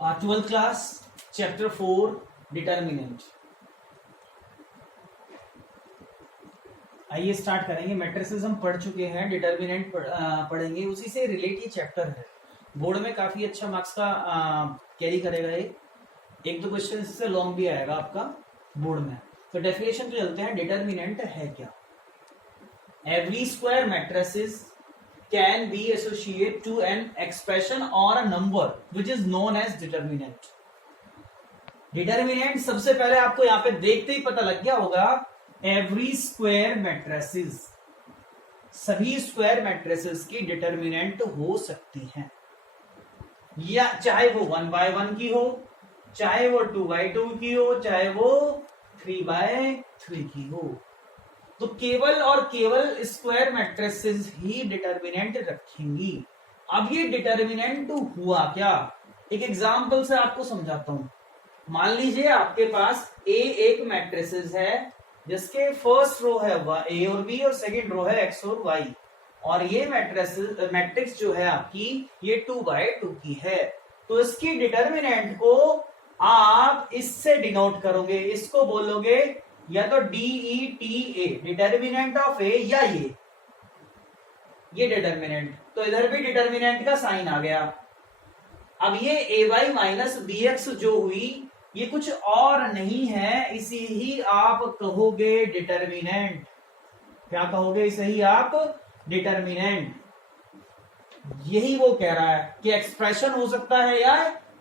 12th class chapter 4 determinant. आइए start करेंगे। Matrices हम पढ़ चुके हैं, डिटर्मिनेंट पढ़ेंगे, उसी से रिलेट ये चैप्टर है। बोर्ड में काफी अच्छा मार्क्स का कैरी करेगा ये। एक दो क्वेश्चन से लॉन्ग भी आएगा आपका बोर्ड में। तो डेफिनेशन पे चलते हैं। डिटर्मिनेंट है क्या? Every square matrices can be associated to an expression or a number which is known as determinant. Determinant सबसे पहले आपको यहां पे देखते ही पता लग गया होगा। एवरी स्क्वायर मैट्रिसेस, सभी स्क्वायर मैट्रिसेस की डिटर्मिनेंट हो सकती हैं, या चाहे वो 1/1 की हो, चाहे वो 2/2 की हो, चाहे वो 3/3 की हो। तो केवल और केवल स्क्वायर मैट्रिसेस ही डिटर्मिनेंट रखेंगी। अब ये डिटर्मिनेंट हुआ क्या, एक एग्जांपल से आपको समझाता हूं। मान लीजिए आपके पास ए एक मैट्रिसेस है जिसके फर्स्ट रो है ए और बी और सेकंड रो है एक्स और वाई, और ये मैट्रिक्स जो है आपकी ये 2/2 की है। तो इसकी डिटर्मिनेंट को आप इससे डिनोट करोगे, इसको बोलोगे या तो DETA, डिटर्मिनेंट ऑफ ए, या ये डिटर्मिनेंट। तो इधर भी डिटर्मिनेंट का साइन आ गया। अब ये AY माइनस BX जो हुई ये कुछ और नहीं है, इसी ही आप कहोगे डिटर्मिनेंट। क्या कहोगे? इसे ही आप डिटर्मिनेंट। यही वो कह रहा है कि एक्सप्रेशन हो सकता है या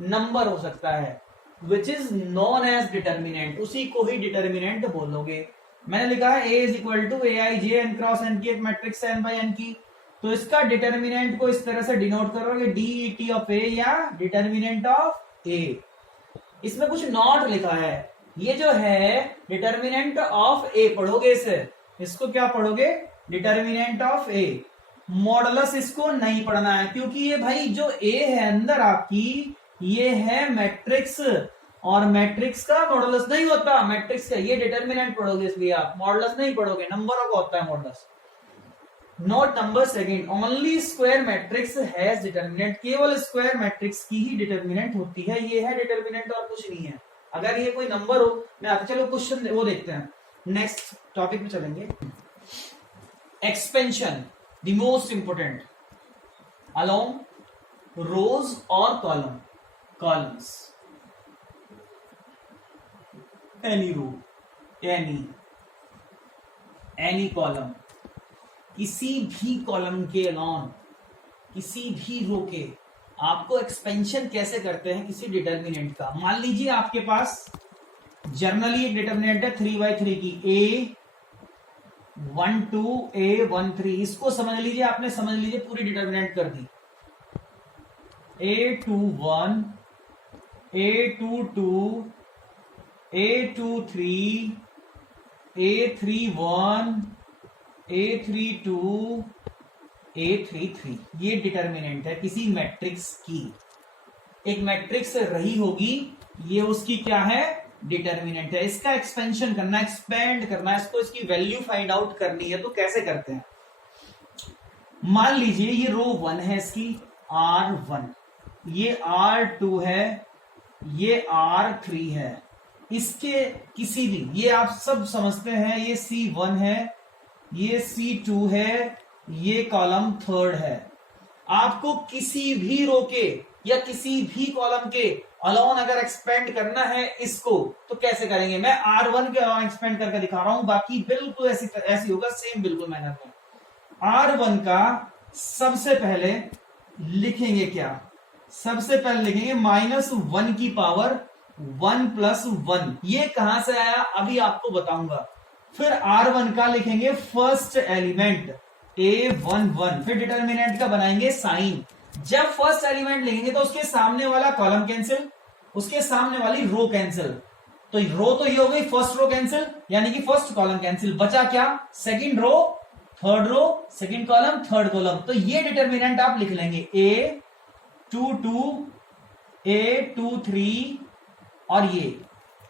नंबर हो सकता है, which is known as determinant, उसी को ही डिटर्मिनेंट बोलोगे। मैंने लिखा है A is equal to AIJ n cross n की एक मैट्रिक्स है n/n की, तो इसका डिटर्मिनेंट को इस तरह से डिनोट करोगे DET ऑफ A या डिटर्मिनेंट ऑफ A। इसमें कुछ नॉट लिखा है, ये जो है डिटर्मिनेंट ऑफ A पढ़ोगे इसे, इसको क्या पढ़ोगे? Determinant of A। मॉडुलस इसको नहीं पढ़ना है, क्योंकि ये भाई जो A है अंदर आपकी, ये है मैट्रिक्स, और मैट्रिक्स का मॉडुलस नहीं होता। मैट्रिक्स का ये डिटर्मिनेंट पढ़ोगे, इसलिए आप मॉडुलस नहीं पढ़ोगे, नंबरों का होता है modulus, not number second. Only square matrix has determinant, केवल स्क्वायर मैट्रिक्स की ही डिटर्मिनेंट होती है, ये है डिटर्मिनेंट और कुछ नहीं है। अगर ये कोई नंबर हो, मैं चलो क्वेश्चन वो देखते हैं, नेक्स्ट टॉपिक पे चलेंगे। Expansion, the most important, along rows और columns, any row, any column, किसी भी कॉलम के अलॉन्ग, किसी भी रो के आपको एक्सपेंशन कैसे करते हैं किसी डिटर्मिनेंट का। मान लीजिए आपके पास जनरली एक डिटर्मिनेंट है 3/3 की, A12 A13, इसको समझ लीजिए, आपने समझ लीजिए पूरी डिटर्मिनेंट कर दी। A21 A22 A23 A31 A32 A33, ये डिटर्मिनेंट है किसी मैट्रिक्स की। एक मैट्रिक्स रही होगी, ये उसकी क्या है? डिटर्मिनेंट है। इसका एक्सपेंशन करना, एक्सपेंड करना है, इसको इसकी वैल्यू फाइंड आउट करनी है। तो कैसे करते हैं? मान लीजिए ये रो 1 है इसकी R1, ये R2 है, ये R3 है, इसके किसी भी, ये आप सब समझते हैं, ये C1 है, ये C2 है, ये कॉलम 3 है। आपको किसी भी रो के या किसी भी कॉलम के अलोन अगर एक्सपेंड करना है इसको, तो कैसे करेंगे? मैं R1 के अलोन एक्सपेंड करके दिखा रहा हूं, बाकी बिल्कुल ऐसी होगा, सेम बिल्कुल मैनर में। R1 का सबसे पहले लिखेंगे क्या? सबसे पहले लिखेंगे -1 की पावर 1 + 1। ये कहां से आया अभी आपको बताऊंगा। फिर R1 का लिखेंगे फर्स्ट एलिमेंट A11, फिर डिटर्मिनेंट का बनाएंगे साइन। जब फर्स्ट एलिमेंट लेंगे तो उसके सामने वाला कॉलम कैंसिल, उसके सामने वाली रो कैंसिल, तो रो तो ये हो गई फर्स्ट रो कैंसिल, यानी कि फर्स्ट कॉलम कैंसिल, बचा क्या? Second row, third row, second column, third column. तो ये डिटर्मिनेंट आप लिख लेंगे A22 A23 और ये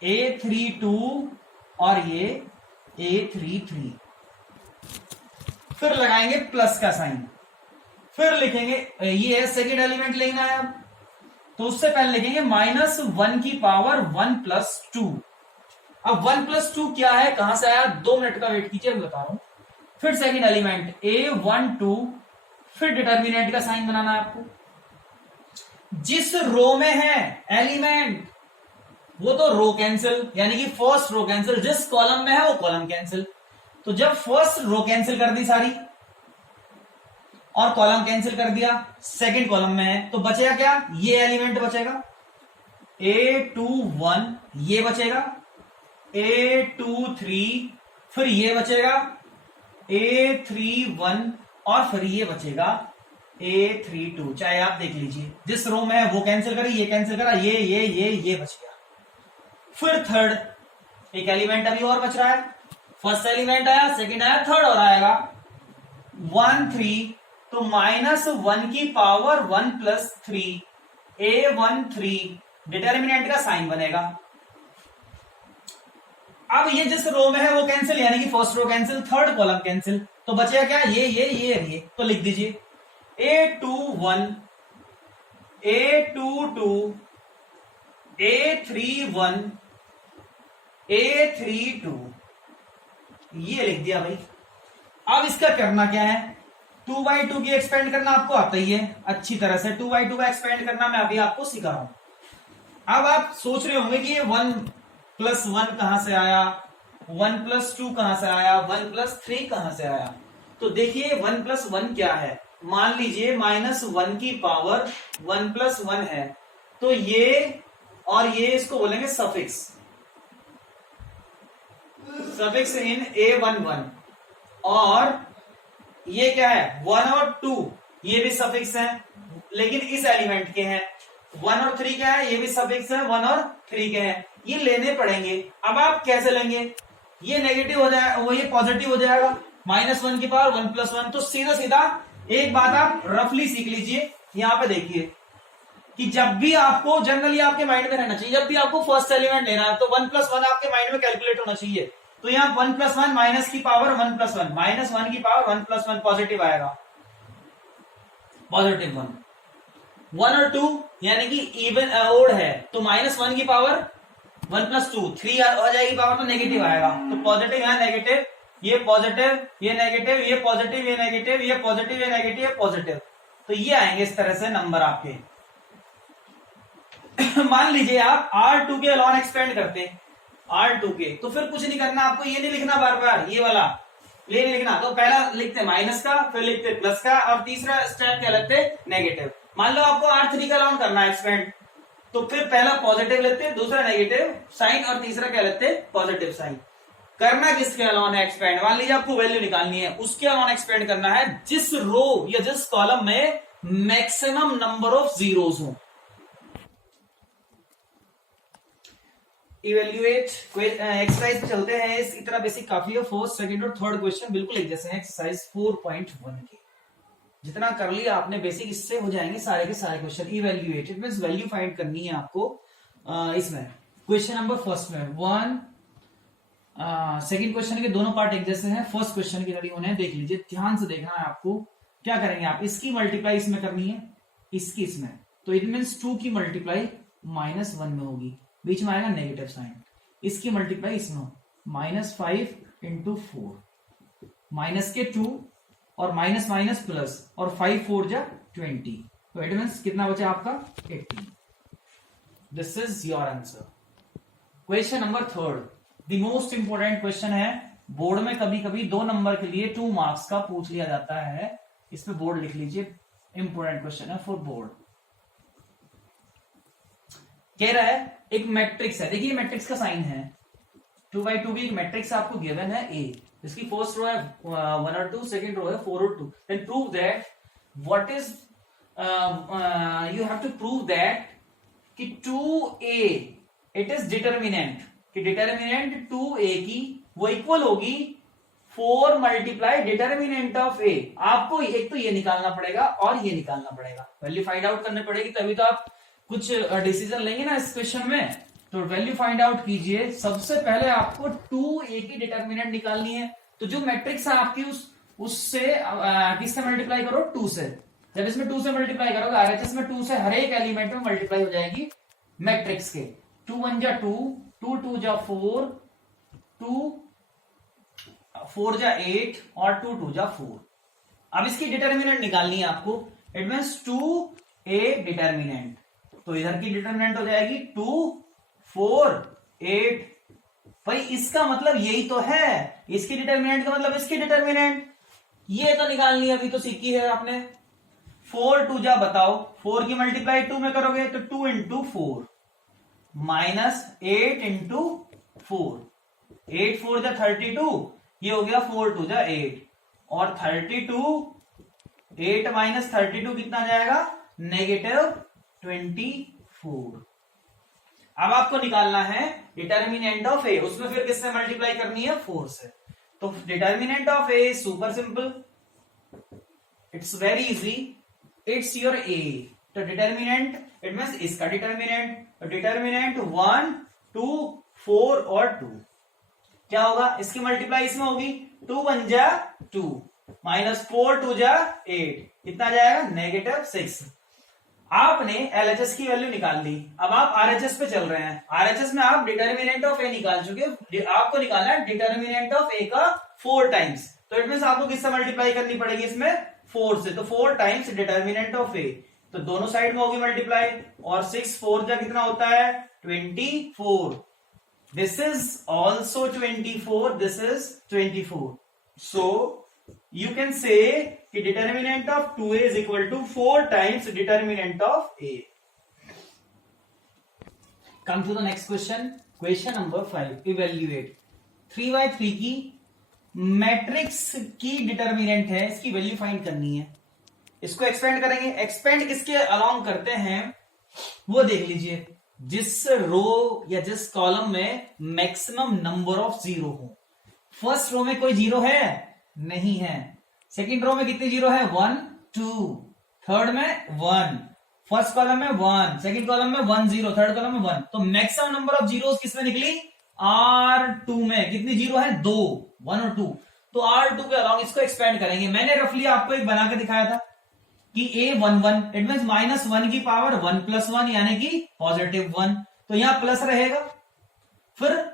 A32 और ये A33। फिर लगाएंगे प्लस का साइन, फिर लिखेंगे, ये है सेकंड एलिमेंट लेना है। तो उससे पहले लिखेंगे -1 की पावर 1 + 2। अब 1 + 2 क्या है, कहां से आया, 2 मिनट का वेट कीजिए, मैं बता रहा हूं। फिर सेकंड एलिमेंट A12, फिर डिटर्मिनेंट का साइन बनाना है आपको। जिस रो में है एलिमेंट वो तो रो कैंसिल, यानी कि फर्स्ट रो कैंसिल, जिस कॉलम में है वो कॉलम कैंसिल। तो जब फर्स्ट रो कैंसिल कर दी सारी और कॉलम कैंसिल कर दिया, सेकंड कॉलम में है, तो बचेगा क्या, ये एलिमेंट बचेगा A21, ये बचेगा A23, फिर ये बचेगा A31 और फिर ये बचेगा A32। चाहे आप देख लीजिए, जिस रो में है वो कैंसिल करी, ये कैंसिल करा, ये बच गया। फिर थर्ड एक एलिमेंट अभी और बच रहा है, फर्स्ट एलिमेंट आया, सेकंड आया, थर्ड और आएगा 1 3, तो -1 की पावर 1 + 3 A13, डिटर्मिनेंट का साइन बनेगा। अब ये जिस रो में है वो कैंसिल, यानी कि first row cancel, third column cancel, तो बचेगा क्या, ये तो लिख दीजिए A21, A22, A31, A32, ये लिख दिया भाई। अब इसका करना क्या है, 2/2 की एक्सपेंड करना आपको आता ही है अच्छी तरह से, 2/2 का एक्सपेंड करना मैं अभी आपको सिखा रहा हूं। अब आप सोच रहे होंगे कि ये 1 + 1 कहां से आया, 1 + 2 कहां से आया, 1 + 3 कहां से आया। तो देखिए 1 + 1 क्या है, मान लीजिए -1 की पावर 1 + 1 है, तो ये और ये इसको बोलेंगे सफिक्स, सफिक्स इन A11। और ये क्या है, 1 और 2, ये भी सफिक्स हैं, लेकिन इस एलिमेंट के हैं। 1 और 3 क्या है, ये भी सफिक्स है, 1 और 3 के हैं, ये लेने पड़ेंगे। अब आप कैसे लेंगे, ये नेगेटिव हो जाएगा, वो ये पॉजिटिव हो जाएगा, -1 की पावर 1 + 1। तो सीधा सीधा एक बात आप रफली सीख लीजिए, यहां पे देखिए कि जब भी आपको, जनरली आपके माइंड में रहना चाहिए, जब भी आपको फर्स्ट एलिमेंट लेना है तो 1 + 1 आपके माइंड में कैलकुलेट होना चाहिए। तो यहां 1 + 1 माइनस की पावर 1 + 1, -1 की पावर 1 + 1 पॉजिटिव आएगा, +1। 1 और 2 यानी कि इवन ओड है, तो -1 की पावर 1 + 2, 3 हो जाएगी पावर, तो नेगेटिव आएगा। तो पॉजिटिव यहां नेगेटिव, ये पॉजिटिव, ये नेगेटिव, ये पॉजिटिव, ये नेगेटिव, ये पॉजिटिव, ये नेगेटिव, ये पॉजिटिव। तो ये आएंगे इस तरह से नंबर आपके। मान लीजिए आप R2 के अलॉन एक्सपेंड करते हैं, R2 के, तो फिर कुछ नहीं करना आपको, ये नहीं लिखना बार बार, ये वाला ये नहीं लिखना। तो पहला लिखते माइनस का, फिर लिखते प्लस का, और तीसरा स्टेप क्या लगते नेगेटिव। मान लो आपको R3 का अलॉन करना है एक्सपेंड, तो फिर पहला पॉजिटिव लेते, दूसरा नेगेटिव साइन, और तीसरा क्या लेते पॉजिटिव साइन। करना किसके अलॉन है एक्सपेंड, मान लीजिए आपको वैल्यू निकालनी है, उसके अलॉन एक्सपेंड करना है जिस रो या जिस कॉलम में मैक्सिमम नंबर ऑफ जीरोस हो। इवेल्युएट एक्सरसाइज पे चलते हैं, इतना बेसिक काफी है। फर्स्ट, सेकंड और थर्ड क्वेश्चन बिल्कुल एक जैसे हैं एक्सरसाइज 4.1 के। जितना कर लिया आपने बेसिक, इससे हो जाएंगे सारे के सारे question. Evaluate it means value find करनी है आपको। इसमें क्वेश्चन नंबर फर्स्ट में 1, सेकंड क्वेश्चन के दोनों पार्ट एक जैसे हैं, फर्स्ट क्वेश्चन की तरह होने हैं, देख लीजिए, ध्यान से देखना है आपको। क्या करेंगे आप, इसकी मल्टीप्लाई इसमें करनी है, इसकी इसमें, तो इट मींस 2 की मल्टीप्लाई -1 में होगी, बीच में आएगा नेगेटिव साइन। इसकी मल्टीप्लाई इसमें -5 × 4, माइनस के 2 और माइनस माइनस प्लस, और 5 4 जा 20, तो इट मींस कितना बचा आपका 18। This is your answer. Question number third, the most important question है, बोर्ड में कभी कभी 2 नंबर के लिए 2 मार्क्स का पूछ लिया जाता है, इसमें बोर्ड लिख लीजिए, इंपोर्टेंट क्वेश्चन है फॉर बोर्ड। कह रहा है एक मैट्रिक्स है, देखिए मैट्रिक्स का साइन है, 2/2 की एक मैट्रिक्स आपको गिवन है ए, इसकी फर्स्ट रो है 1 और 2, सेकंड रो है 4 और 2, then prove that what is, you have to prove that कि 2a इट इज डिटर्मिनेंट, कि डिटर्मिनेंट 2a की वो इक्वल होगी 4 मल्टीप्लाई डिटर्मिनेंट ऑफ a। आपको एक तो ये निकालना पड़ेगा और ये निकालना पड़ेगा, वैल्यू फाइंड आउट करनी पड़ेगी, तभी तो आप कुछ डिसीजन लेंगे ना इस क्वेश्चन में। तो वैल्यू फाइंड आउट कीजिए। सबसे पहले आपको 2a की डिटर्मिनेंट निकालनी है, तो जो मैट्रिक्स है आपकी उससे किससे मल्टीप्लाई करो, 2 से। जब इसमें 2 से मल्टीप्लाई करोगे आरएचएस में 2 से हर एक एलिमेंट में मल्टीप्लाई हो जाएगी मैट्रिक्स के। 2 1 जा 2, 2 2 जा 4, 2 4 जा 8 और 2 2 जा 4। अब इसकी डिटर्मिनेंट निकालनी है आपको। इट मीन्स 2 a डिटर्मिनेंट, तो इधर की डिटर्मिनेंट हो जाएगी 2 4 8। भाई इसका मतलब यही तो है, इसकी डिटर्मिनेंट का मतलब इसकी डिटर्मिनेंट, ये तो निकालनी है, अभी तो सीखी है आपने। 4 2 जा बताओ, 4 की मल्टीप्लाई 2 में करोगे तो 2 इंटू 4 माइनस 8 इंटू 4, 8 4 जा 32, ये हो गया 4 2 जा 8 और 32, 8 माइनस 32 कितना आ जाएगा, -24। अब आपको निकालना है डिटर्मिनेंट ऑफ ए, उसमें फिर किससे मल्टीप्लाई करनी है, 4 से। तो determinant of a super simple, it's very easy, it's your A. तो डिटर्मिनेंट इट मींस इसका डिटर्मिनेंट, तो डिटर्मिनेंट 1 2 4 और 2 क्या होगा, इसकी मल्टीप्लाई इसमें होगी, 2 1 जा 2 माइनस 4 2 जा 8, कितना जाएगा, -6। आपने एलएचएस की वैल्यू निकाल ली, अब आप आरएचएस पे चल रहे हैं। आरएचएस में आप डिटर्मिनेंट ऑफ ए निकाल चुके, आपको निकालना है डिटर्मिनेंट ऑफ ए का 4 टाइम्स। तो इट मींस आपको किससे मल्टीप्लाई करनी पड़ेगी इसमें, 4 से। तो 4 टाइम्स डिटर्मिनेंट ऑफ ए, तो दोनों साइड में होगी मल्टीप्लाई, और 6 4 जा कितना होता है, 24। This is also 24, this is 24। So you can say कि determinant of 2a is equal to 4 times determinant of a. Come to the next question. Question number 5. Evaluate 3/3 की मैट्रिक्स की डिटर्मिनेंट है, इसकी वैल्यू फाइंड करनी है। इसको expand करेंगे, expand किसके अलोंग करते हैं वो देख लीजिए। जिस रो या जिस कॉलम में मैक्सिमम नंबर ऑफ जीरो हो। फर्स्ट रो में कोई जीरो है नहीं है, सेकंड रो में कितनी जीरो है, 1 2, थर्ड में 1, फर्स्ट कॉलम में 1, सेकंड कॉलम में 1 0, थर्ड कॉलम में 1। तो मैक्सिमम नंबर ऑफ जीरोस किसमें निकली, R2 में। कितनी जीरो है, 2, 1 और 2। तो R2 के अलावा इसको एक्सपेंड करेंगे। मैंने रफली आपको एक बना के दिखाया था कि A 1 1, इट मीन -1 की पावर 1 + 1 यानी कि +1। तो यहां प्लस रहेगा, फिर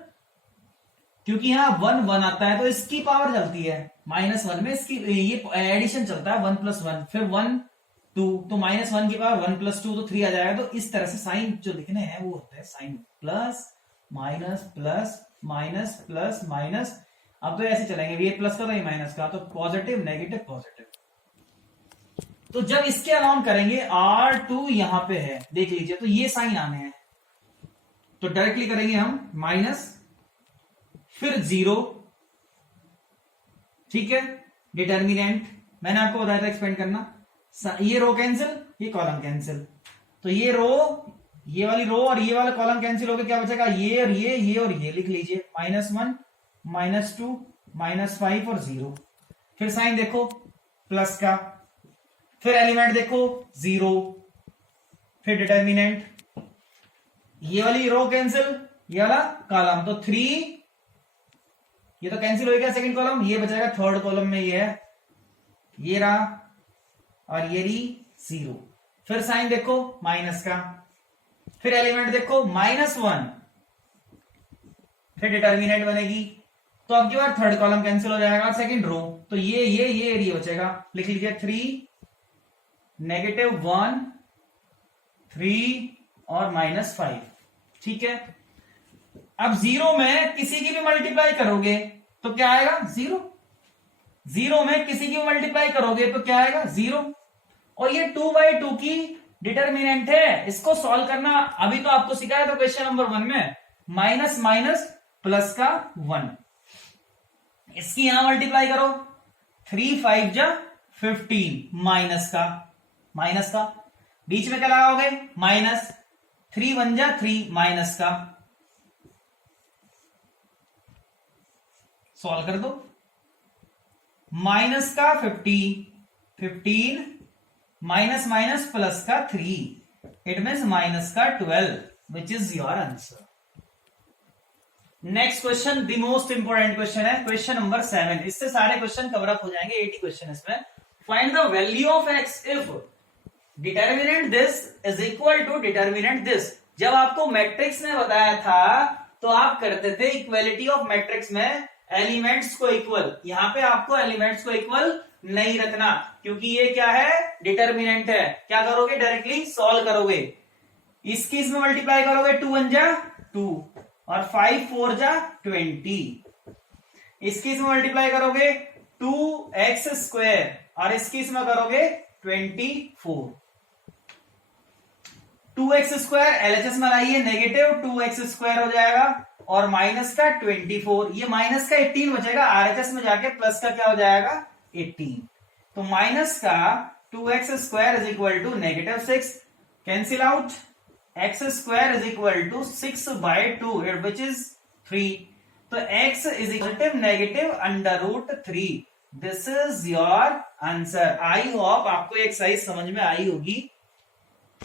क्योंकि यहां 1 1 आता है तो इसकी पावर चलती है -1 में, इसकी ये एडिशन चलता है 1 + 1, फिर 1 2, तो -1 की पावर 1 + 2 तो 3 आ जाएगा। तो इस तरह से साइन जो लिखने हैं वो होता है sign plus minus plus minus plus minus. अब तो ऐसे चलेंगे, ये प्लस का तो ये माइनस का, तो पॉजिटिव नेगेटिव पॉजिटिव। तो जब इसके अलाउन करेंगे R2 यहां पे है, देख लीजिए, तो ये साइन आने हैं, तो डायरेक्टली करेंगे हम माइनस फिर 0, ठीक है। डिटर्मिनेंट मैंने आपको बताया था एक्सपेंड करना, ये रो कैंसिल, ये कॉलम कैंसिल, तो ये रो, ये वाली रो और ये वाला कॉलम कैंसिल हो गया, क्या बचेगा, ये और ये और ये लिख लीजिए, -1 -2 -5 और 0। फिर साइन देखो प्लस का, फिर एलिमेंट देखो 0, फिर डिटर्मिनेंट, ये वाली रो कैंसिल, ये वाला कॉलम, तो 3, ये तो कैंसिल हो गया सेकंड कॉलम, ये बचाएगा थर्ड कॉलम में, ये है, ये रहा और ये रही 0। फिर साइन देखो माइनस का, फिर एलिमेंट देखो -1, फिर डिटर्मिनेंट बनेगी, तो अब की बार थर्ड कॉलम कैंसिल हो जाएगा, सेकंड रो, तो ये बचेगा, लिख लीजिए 3 -1 3 और -5, ठीक है। अब 0 में किसी की भी मल्टीप्लाई करोगे तो क्या आएगा, 0। 0 में किसी की मल्टीप्लाई करोगे तो क्या आएगा, 0। और ये 2/2 की डिटर्मिनेंट है, इसको सॉल्व करना अभी तो आपको सिखाया था क्वेश्चन नंबर 1 में, माइनस माइनस प्लस का 1। इसकी यहां मल्टीप्लाई करो, 3 5 जा 15, माइनस का बीच में क्या लगाओगे, माइनस, 3 1 जा 3, माइनस का, सॉल्व कर दो, माइनस का 15 माइनस माइनस प्लस का 3, इट मीन्स माइनस का 12, which is your answer. Next question the most important question है, क्वेश्चन नंबर 7। इससे सारे क्वेश्चन कवर अप हो जाएंगे, 80 क्वेश्चन इसमें। Find the value of x if determinant this is equal to determinant this. जब आपको matrix में बताया था तो आप करते थे इक्वलिटी ऑफ मैट्रिक्स में एलिमेंट्स को इक्वल। यहां पे आपको एलिमेंट्स को इक्वल नहीं रखना, क्योंकि ये क्या है, डिटर्मिनेंट है। क्या करोगे, डायरेक्टली सॉल्व करोगे। इसकी इसमें मल्टीप्लाई करोगे, 2 1 जा 2 और 5 4 जा 20। इसकी इसमें मल्टीप्लाई करोगे 2x² और इसकी इसमें करोगे 24। 2x² LHS में लाइए, नेगेटिव 2x² हो जाएगा और माइनस का 24, ये माइनस का 18 बचेगा। RHS में जाके प्लस का क्या हो जाएगा, 18। तो माइनस का 2x² is equal to negative 6, cancel out. x² is equal to 6/2 which is 3। तो x is equal negative √3। This is your answer. I hope आपको एक्सरसाइज समझ में आई होगी।